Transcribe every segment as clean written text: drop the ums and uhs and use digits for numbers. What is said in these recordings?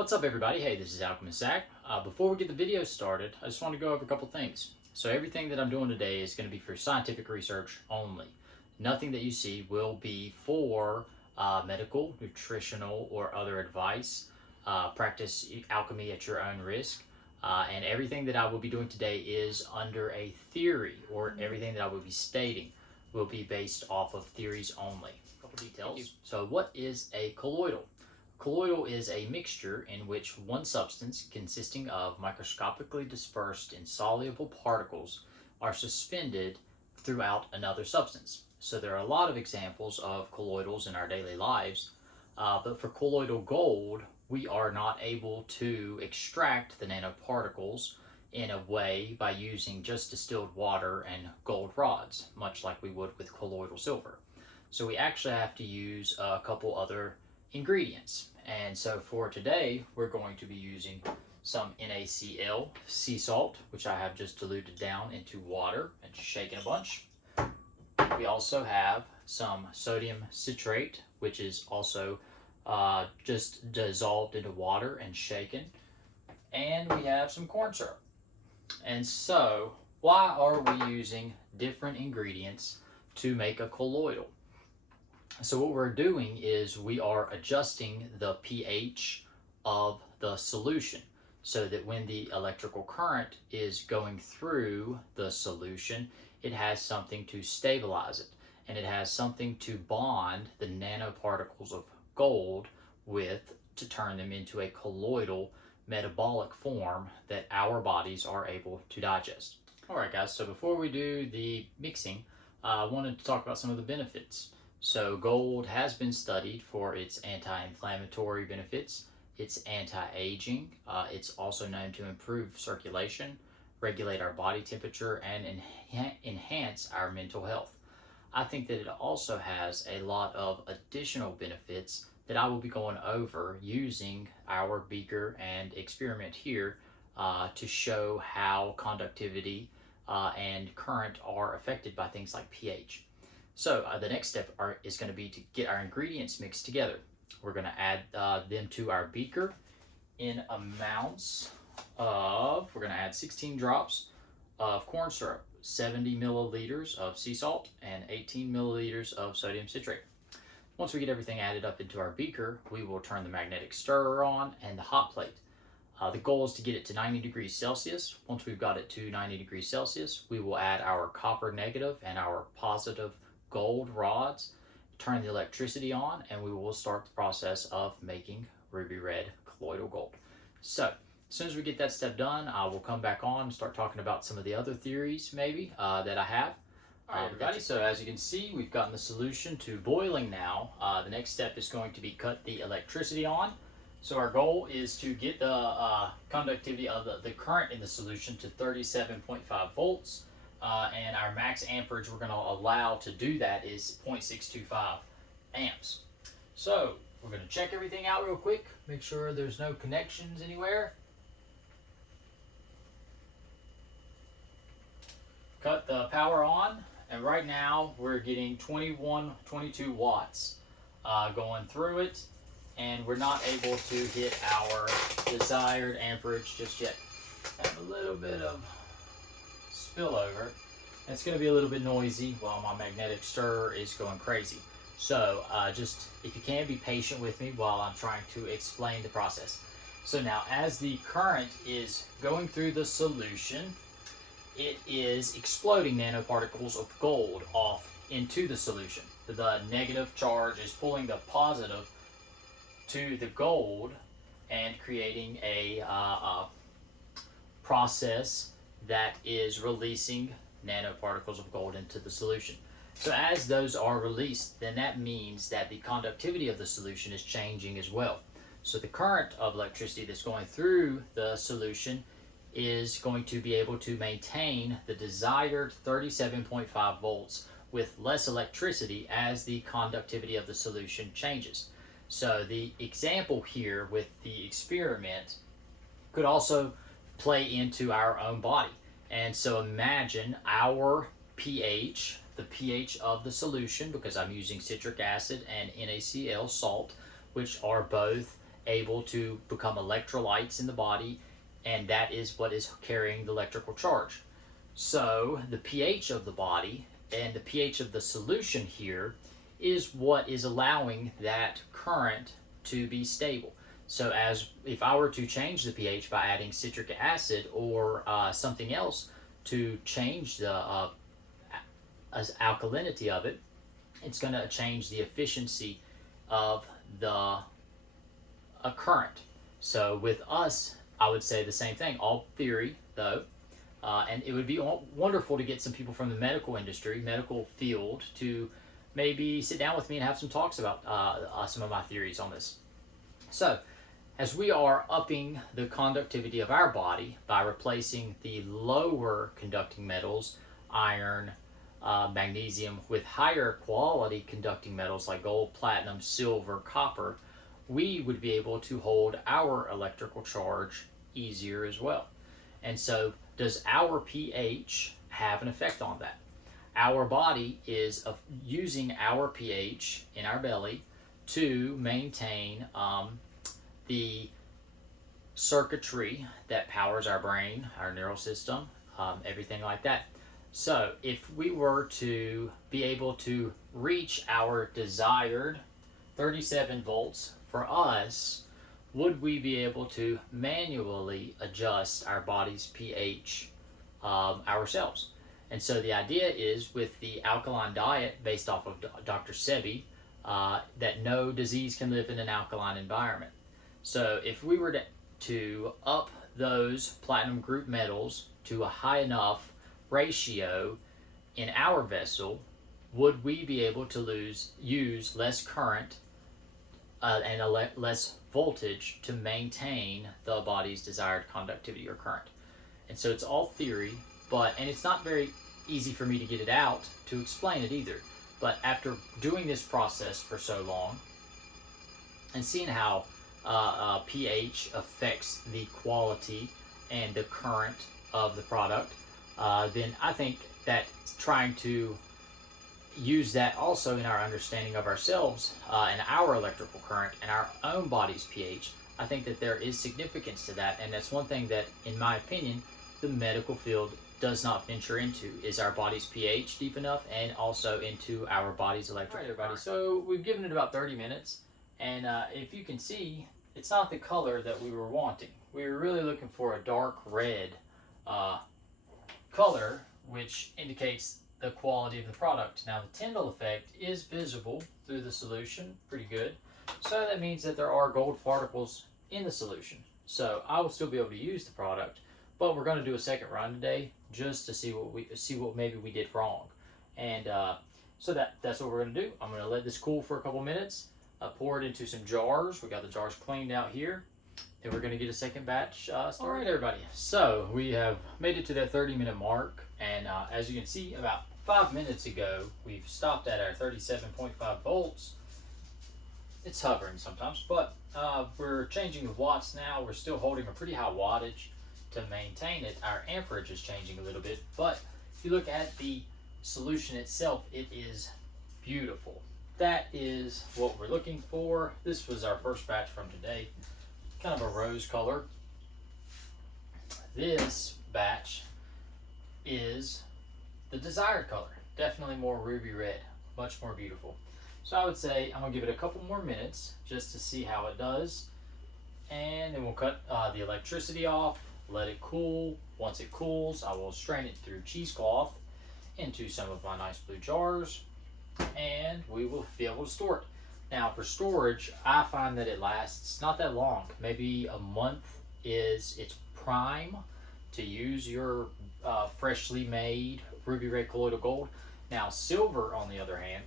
What's up everybody? Hey, this is Alchemist Zach. Before we get the video started, I just want to go over a couple things. So everything that I'm doing today is going to be for scientific research only. Nothing that you see will be for medical, nutritional, or other advice. Practice alchemy at your own risk. And everything that I will be doing today is under a theory, or everything that I will be stating will be based off of theories only. A couple details. So what is a colloidal? Colloidal is a mixture in which one substance consisting of microscopically dispersed insoluble particles are suspended throughout another substance. So there are a lot of examples of colloidals in our daily lives, but for colloidal gold, we are not able to extract the nanoparticles in a way by using just distilled water and gold rods, much like we would with colloidal silver. So we actually have to use a couple other ingredients. And so for today, we're going to be using some NaCl, sea salt, which I have just diluted down into water and shaken a bunch. We also have some sodium citrate, which is also just dissolved into water and shaken. And we have some corn syrup. And so, why are we using different ingredients to make a colloidal? So what we're doing is we are adjusting the pH of the solution so that when the electrical current is going through the solution, it has something to stabilize it, and it has something to bond the nanoparticles of gold with to turn them into a colloidal metabolic form that our bodies are able to digest. All right, guys, so before we do the mixing, I wanted to talk about some of the benefits. So gold has been studied for its anti-inflammatory benefits, its anti-aging. It's also known to improve circulation, regulate our body temperature, and enhance our mental health. I think that it also has a lot of additional benefits that I will be going over using our beaker and experiment here to show how conductivity and current are affected by things like pH. So the next step is going to be to get our ingredients mixed together. We're going to add them to our beaker in amounts of, we're going to add 16 drops of corn syrup, 70 milliliters of sea salt, and 18 milliliters of sodium citrate. Once we get everything added up into our beaker, we will turn the magnetic stirrer on and the hot plate. The goal is to get it to 90 degrees Celsius. Once we've got it to 90 degrees Celsius, we will add our copper negative and our positive gold rods, turn the electricity on, and we will start the process of making ruby red colloidal gold. So as soon as we get that step done, I will come back on and start talking about some of the other theories maybe that I have. All right, everybody, so as you can see, we've gotten the solution to boiling now. The next step is going to be cut the electricity on. So our goal is to get the conductivity of the current in the solution to 37.5 volts. And our max amperage we're going to allow to do that is 0.625 amps. So we're going to check everything out real quick, make sure there's no connections anywhere. Cut the power on, and right now we're getting 22 watts going through it, and we're not able to hit our desired amperage just yet. Have a little bit of spillover. It's going to be a little bit noisy while my magnetic stirrer is going crazy. So just, if you can, be patient with me while I'm trying to explain the process. So now as the current is going through the solution, it is exploding nanoparticles of gold off into the solution. The negative charge is pulling the positive to the gold and creating a process that is releasing nanoparticles of gold into the solution. So as those are released, then that means that the conductivity of the solution is changing as well. So the current of electricity that's going through the solution is going to be able to maintain the desired 37.5 volts with less electricity as the conductivity of the solution changes. So the example here with the experiment could also play into our own body. And so imagine our pH, the pH of the solution, because I'm using citric acid and NaCl salt, which are both able to become electrolytes in the body, and that is what is carrying the electrical charge. So the pH of the body and the pH of the solution here is what is allowing that current to be stable. So as if I were to change the pH by adding citric acid or something else to change the alkalinity of it, it's going to change the efficiency of the current. So with us, I would say the same thing, all theory though. And it would be wonderful to get some people from the medical industry, medical field, to maybe sit down with me and have some talks about some of my theories on this. So, as we are upping the conductivity of our body by replacing the lower conducting metals, iron, magnesium, with higher quality conducting metals like gold, platinum, silver, copper, we would be able to hold our electrical charge easier as well. And so, does our pH have an effect on that? Our body is using our pH in our belly to maintain the circuitry that powers our brain, our neural system, everything like that. So if we were to be able to reach our desired 37 volts for us, would we be able to manually adjust our body's pH ourselves? And so the idea is, with the alkaline diet based off of Dr. Sebi, that no disease can live in an alkaline environment. So if we were to up those platinum group metals to a high enough ratio in our vessel, would we be able to use less current and less voltage to maintain the body's desired conductivity or current? And so it's all theory, and it's not very easy for me to get it out to explain it either. But after doing this process for so long and seeing how pH affects the quality and the current of the product, then I think that trying to use that also in our understanding of ourselves and our electrical current and our own body's pH, I think that there is significance to that. And that's one thing that, in my opinion, the medical field does not venture into, is our body's pH deep enough, and also into our body's electrical. All right, everybody, so we've given it about 30 minutes, and if you can see, it's not the color that we were wanting. We were really looking for a dark red color, which indicates the quality of the product. Now, the Tyndall effect is visible through the solution, pretty good. So that means that there are gold particles in the solution. So I will still be able to use the product, but we're going to do a second run today just to see what maybe we did wrong. And so that's what we're going to do. I'm going to let this cool for a couple minutes, pour it into some jars. We got the jars cleaned out here. Then we're going to get a second batch started. All right, everybody. So we have made it to that 30-minute mark, and as you can see, about 5 minutes ago, we've stopped at our 37.5 volts. It's hovering sometimes, but we're changing the watts now. We're still holding a pretty high wattage to maintain it. Our amperage is changing a little bit, but if you look at the solution itself, it is beautiful. That is what we're looking for. This was our first batch from today, kind of a rose color. This batch is the desired color, definitely more ruby red, much more beautiful. So I would say I'm gonna give it a couple more minutes just to see how it does, and then we'll cut the electricity off, let it cool. Once it cools, I will strain it through cheesecloth into some of my nice blue jars, and we will be able to store it. Now, for storage, I find that it lasts not that long. Maybe a month is its prime to use your freshly made ruby red colloidal gold. Now, silver, on the other hand,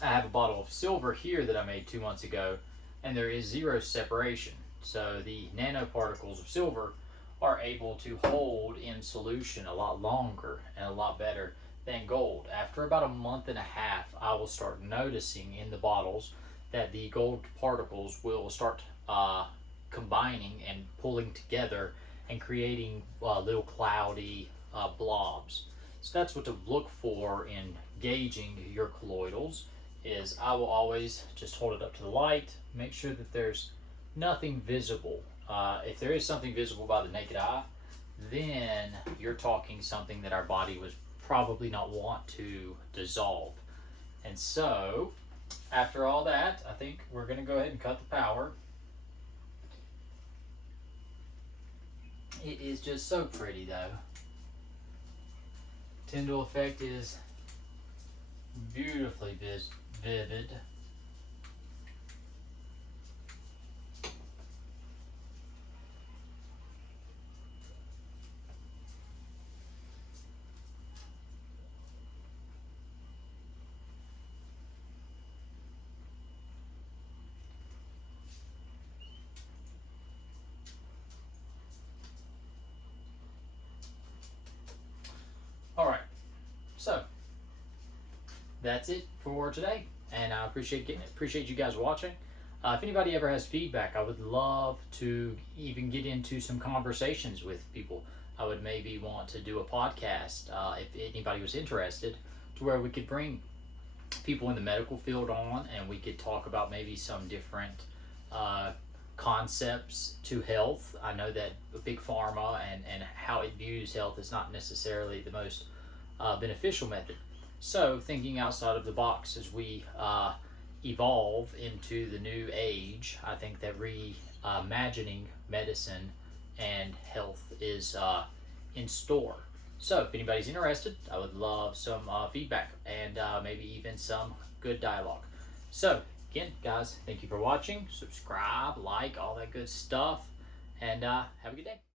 I have a bottle of silver here that I made 2 months ago, and there is zero separation. So the nanoparticles of silver are able to hold in solution a lot longer and a lot better than gold. After about a month and a half, I will start noticing in the bottles that the gold particles will start combining and pulling together and creating little cloudy blobs. So that's what to look for in gauging your colloidals. Is I will always just hold it up to the light, make sure that there's nothing visible. If there is something visible by the naked eye, then you're talking something that our body was probably not want to dissolve. And so, after all that, I think we're going to go ahead and cut the power. It is just so pretty though. Tyndall effect is beautifully vivid. All right, so that's it for today, and I appreciate you guys watching. If anybody ever has feedback, I would love to even get into some conversations with people. I would maybe want to do a podcast if anybody was interested, to where we could bring people in the medical field on, and we could talk about maybe some different concepts to health. I know that big pharma and how it views health is not necessarily the most beneficial method. So thinking outside of the box as we evolve into the new age, I think that reimagining medicine and health is in store. So if anybody's interested, I would love some feedback and maybe even some good dialogue. So again, guys, thank you for watching. Subscribe, like, all that good stuff, and have a good day.